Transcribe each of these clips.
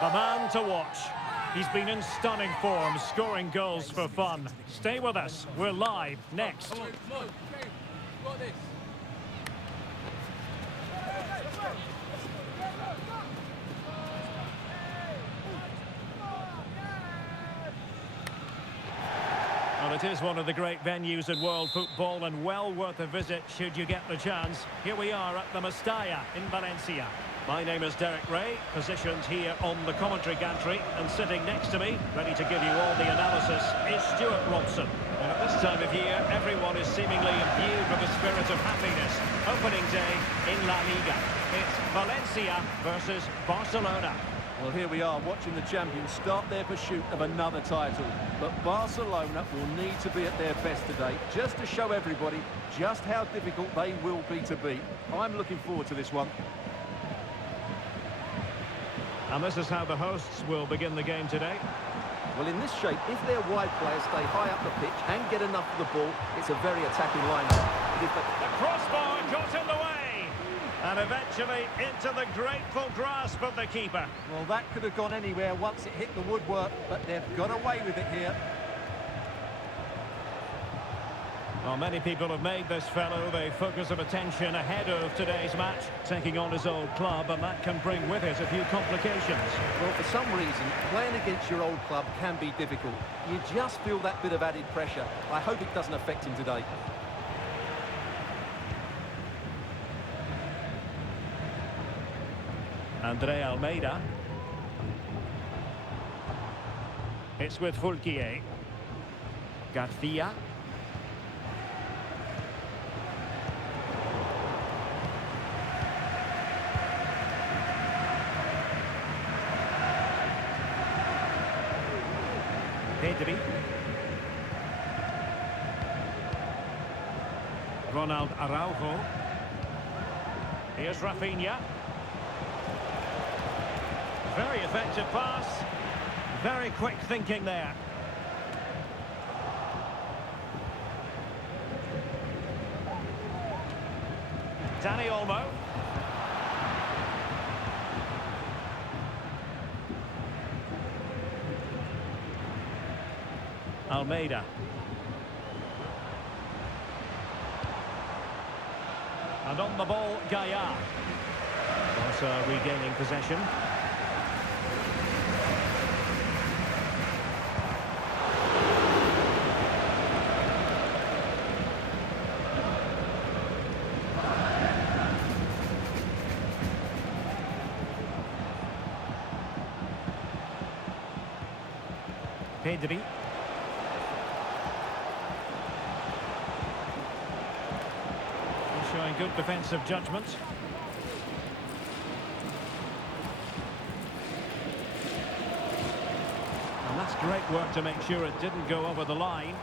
The man to watch. He's been in stunning form, scoring goals for fun. Stay with us. We're live next. Come on, okay. Got this. Well, it is one of the great venues in world football and well worth a visit should you get the chance. Here we are at the Mestalla in Valencia. My name is Derek Ray, positioned here on the commentary gantry, and sitting next to me, ready to give you all the analysis, is Stuart Robson. And at this time of year, everyone is seemingly imbued with a spirit of happiness. Opening day in La Liga. It's Valencia versus Barcelona. Well, here we are watching the champions start their pursuit of another title. But Barcelona will need to be at their best today, just to show everybody just how difficult they will be to beat. I'm looking forward to this one. And this is how the hosts will begin the game today. Well, in this shape, if their wide players stay high up the pitch and get enough of the ball, it's a very attacking lineup. The crossbar got in the way. And eventually into the grateful grasp of the keeper. Well, that could have gone anywhere once it hit the woodwork, but they've got away with it here. Well, many people have made this fellow the focus of attention ahead of today's match, taking on his old club, and that can bring with it a few complications. Well, for some reason, playing against your old club can be difficult. You just feel that bit of added pressure. I hope it doesn't affect him today. Andre Almeida. It's with Fulquier. Garcia. Pedri. Ronald Araujo. Here's Rafinha. Very effective pass. Very quick thinking there. Dani Olmo. Almeida. And on the ball, Gaia. Barca regaining possession. Pedri. Showing good defensive judgment. And that's great work to make sure it didn't go over the line.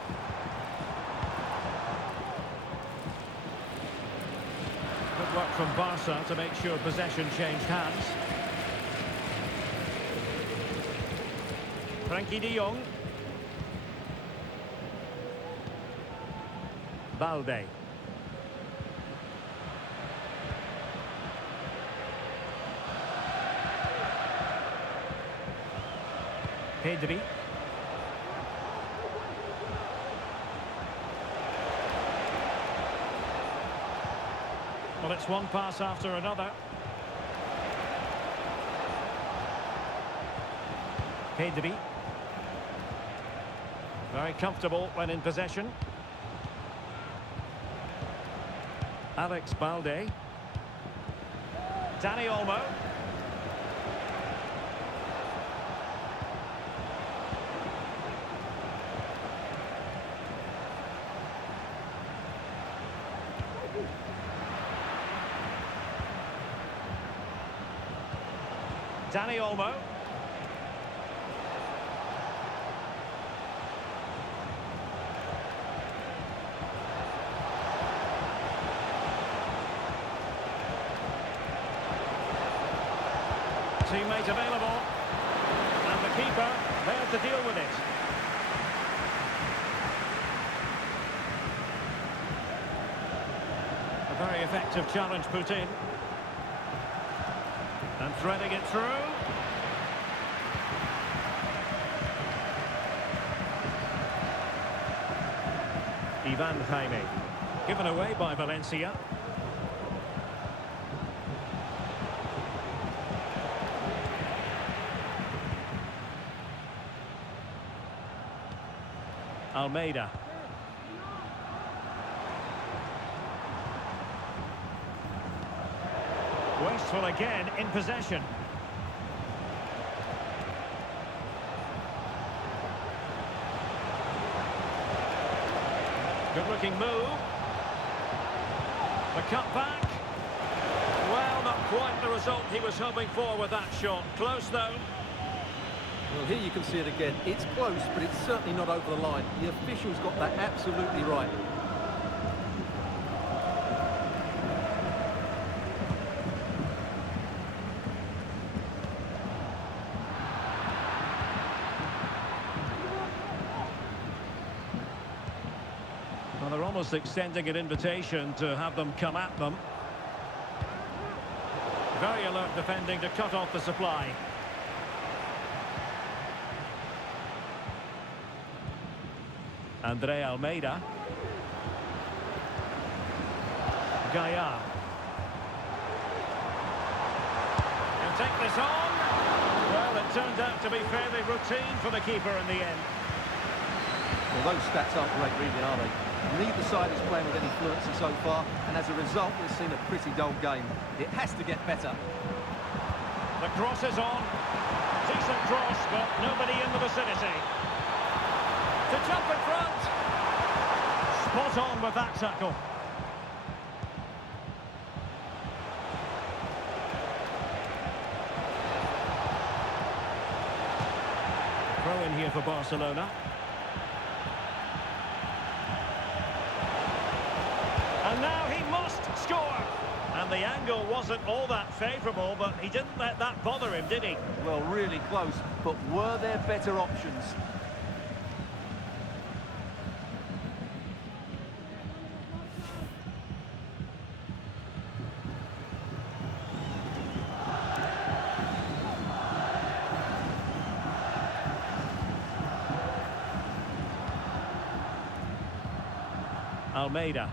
Good work from Barca to make sure possession changed hands. Frankie de Jong. Balde. Pedri. Well, it's one pass after another. Pedri. Very comfortable when in possession. Alex Balde. Dani Olmo. Dani Olmo. Teammate available. And the keeper there to deal with it. A very effective challenge put in. And threading it through. Ivan Jaime. Given away by Valencia. Almeida. Wasteful again in possession. Good looking move. The cut back. Well, not quite the result he was hoping for with that shot. Close though. Well, here you can see it again. It's close, but it's certainly not over the line. The officials got that absolutely right. Well, they're almost extending an invitation to have them come at them. Very alert defending to cut off the supply. Andre Almeida. Gaia. He'll take this on. Well, it turned out to be fairly routine for the keeper in the end. Well, those stats aren't great reading, are they? Neither side is playing with any fluency so far, and as a result, we've seen a pretty dull game. It has to get better. The cross is on. Decent cross, but nobody in the vicinity. To jump in front. Spot on with that tackle. Throw in here for Barcelona. And now he must score. And the angle wasn't all that favourable, but he didn't let that bother him, did he? Well, really close, but were there better options? Almeida.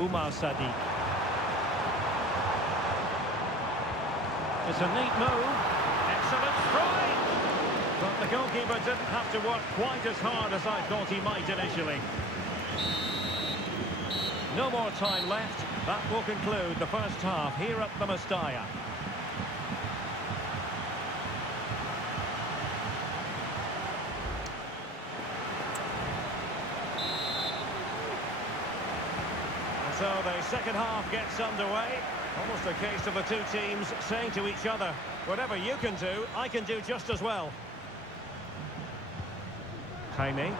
Umar Sadiq. It's a neat move. Excellent try. But the goalkeeper didn't have to work quite as hard as I thought he might initially. No more time left. That will conclude the first half here at the Mestalla. And so the second half gets underway. Almost a case of the two teams saying to each other, whatever you can do, I can do just as well. Jaime.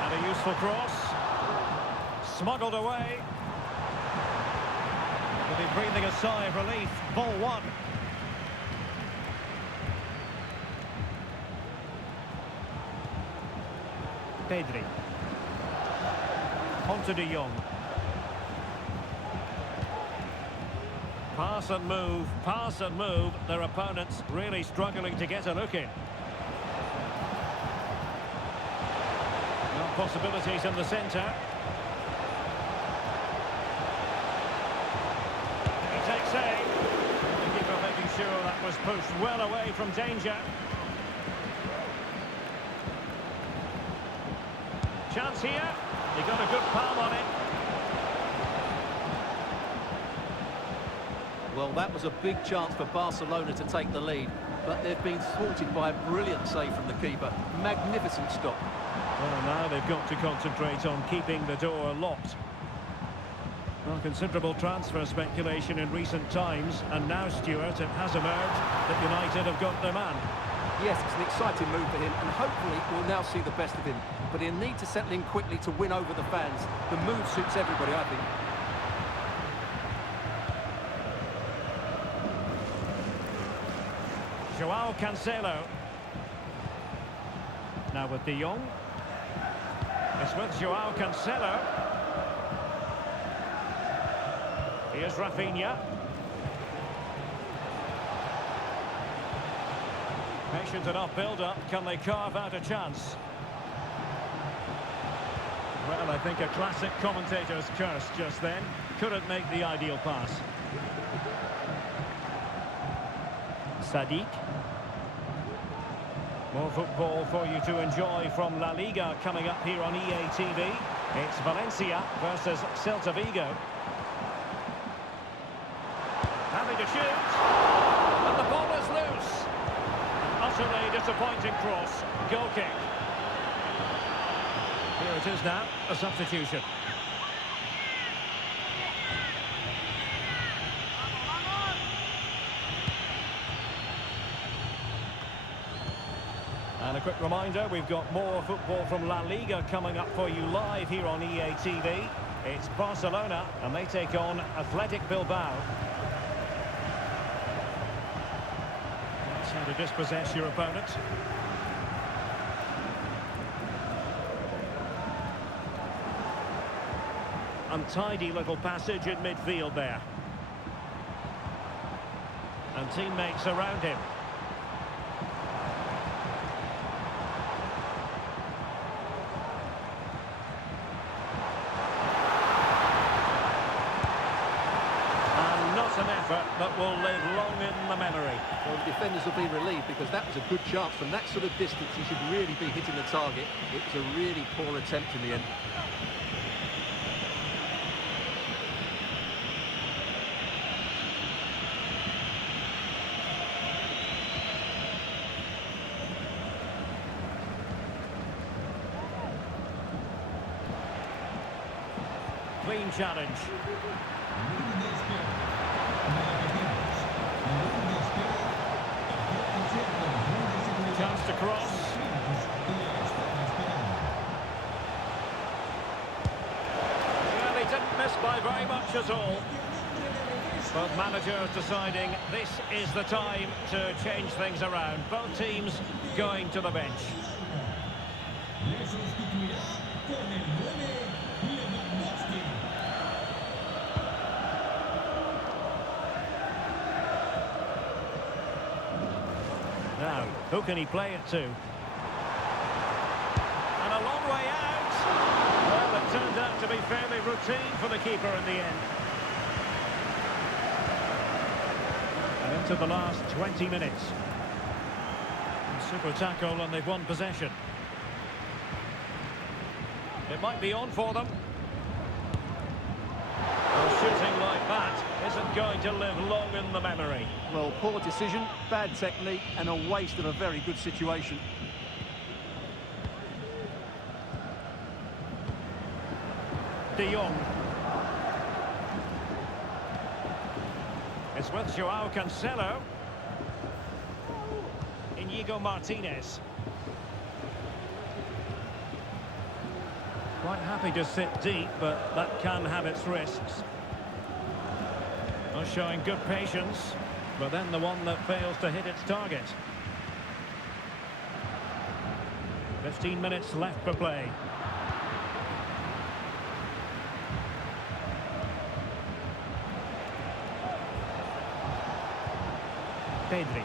And a useful cross. Smuggled away. Will be breathing a sigh of relief. Ball one. Pedri. Onto De Jong. Pass and move, pass and move. Their opponents really struggling to get a look in. Possibilities in the centre. He takes aim. The keeper making sure that was pushed well away from danger. Chance here. He got a good palm on it. Well, that was a big chance for Barcelona to take the lead, but they've been thwarted by a brilliant save from the keeper. Magnificent stop. Well, now they've got to concentrate on keeping the door locked. Well, considerable transfer speculation in recent times, and now, Stuart, it has emerged that United have got their man. Yes, it's an exciting move for him, and hopefully we'll now see the best of him. But he'll need to settle in quickly to win over the fans. The move suits everybody, I think. Joao Cancelo. Now with De Jong. It's with Joao Cancelo. Here's Rafinha. Patient enough build-up. Can they carve out a chance? Well, I think a classic commentator's curse just then. Couldn't make the ideal pass. Sadiq. More football for you to enjoy from La Liga coming up here on EA TV. It's Valencia versus Celta Vigo. Having to shoot. And the ball is loose. An utterly disappointing cross. Goal kick. Here it is now, a substitution. And a quick reminder, we've got more football from La Liga coming up for you live here on EA TV. It's Barcelona, and they take on Athletic Bilbao. That's how to dispossess your opponent. Untidy little passage in midfield there. And teammates around him. And not an effort that will live long in the memory. Well, the defenders will be relieved because that was a good chance. From that sort of distance, he should really be hitting the target. It was a really poor attempt in the end. Clean challenge. Chance to cross. Well, he didn't miss by very much at all. Both managers deciding this is the time to change things around. Both teams going to the bench. Now, who can he play it to? And a long way out. Well, it turned out to be fairly routine for the keeper in the end. And into the last 20 minutes. Super tackle and they've won possession. It might be on for them. Well, shooting like that isn't going to live long in the memory. Well, poor decision, bad technique, and a waste of a very good situation. De Jong. It's with Joao Cancelo. Inigo Martinez. Quite happy to sit deep, but that can have its risks. Well, showing good patience, but then the one that fails to hit its target. 15 minutes left for play. Pedri.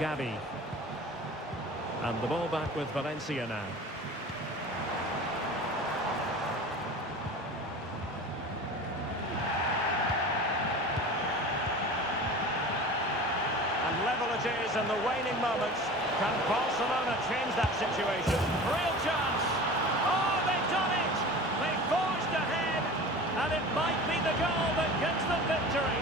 Gavi. And the ball back with Valencia now. And level it is in the waning moments. Can Barcelona change that situation? Real chance! Oh, they've done it! They forged ahead, and it might be the goal that gets them victory.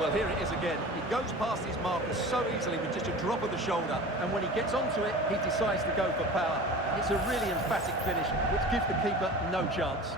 Well, here it is again. He goes past his marker so easily with just a drop of the shoulder, and when he gets onto it, he decides to go for power. It's a really emphatic finish, which gives the keeper no chance.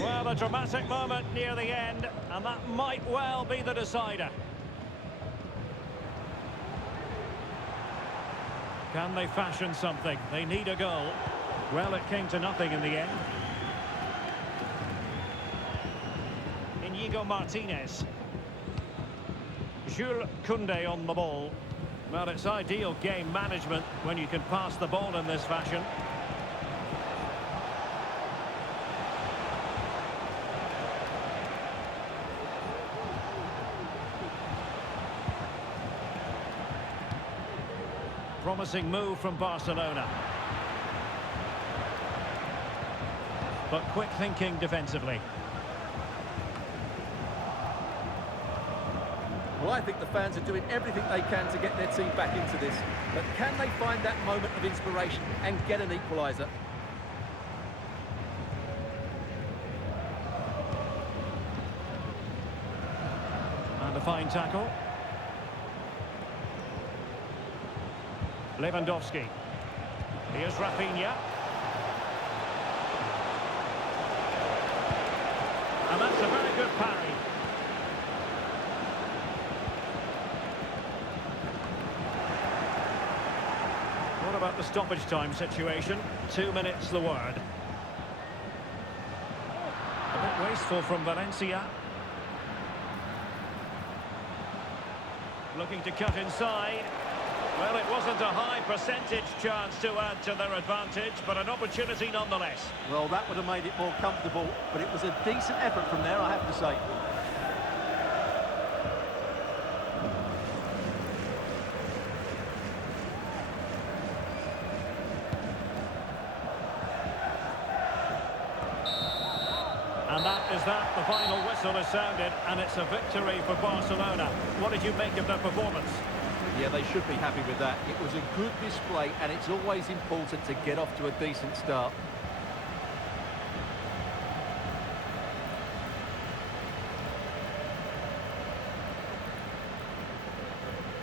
Well, a dramatic moment near the end, and that might well be the decider. Can they fashion something? They need a goal. Well, it came to nothing in the end. Inigo Martinez. Jules Koundé on the ball. Well, it's ideal game management when you can pass the ball in this fashion. Promising move from Barcelona. But quick thinking defensively. Well, I think the fans are doing everything they can to get their team back into this. But can they find that moment of inspiration and get an equaliser? And a fine tackle. Lewandowski. Here's Rafinha. And that's a very good parry. What about the stoppage time situation? 2 minutes the word. A bit wasteful from Valencia. Looking to cut inside. Well, it wasn't a high percentage chance to add to their advantage, but an opportunity nonetheless. Well, that would have made it more comfortable, but it was a decent effort from there, I have to say. And that is that. The final whistle has sounded, and it's a victory for Barcelona. What did you make of their performance? Yeah, they should be happy with that. It was a good display, and it's always important to get off to a decent start.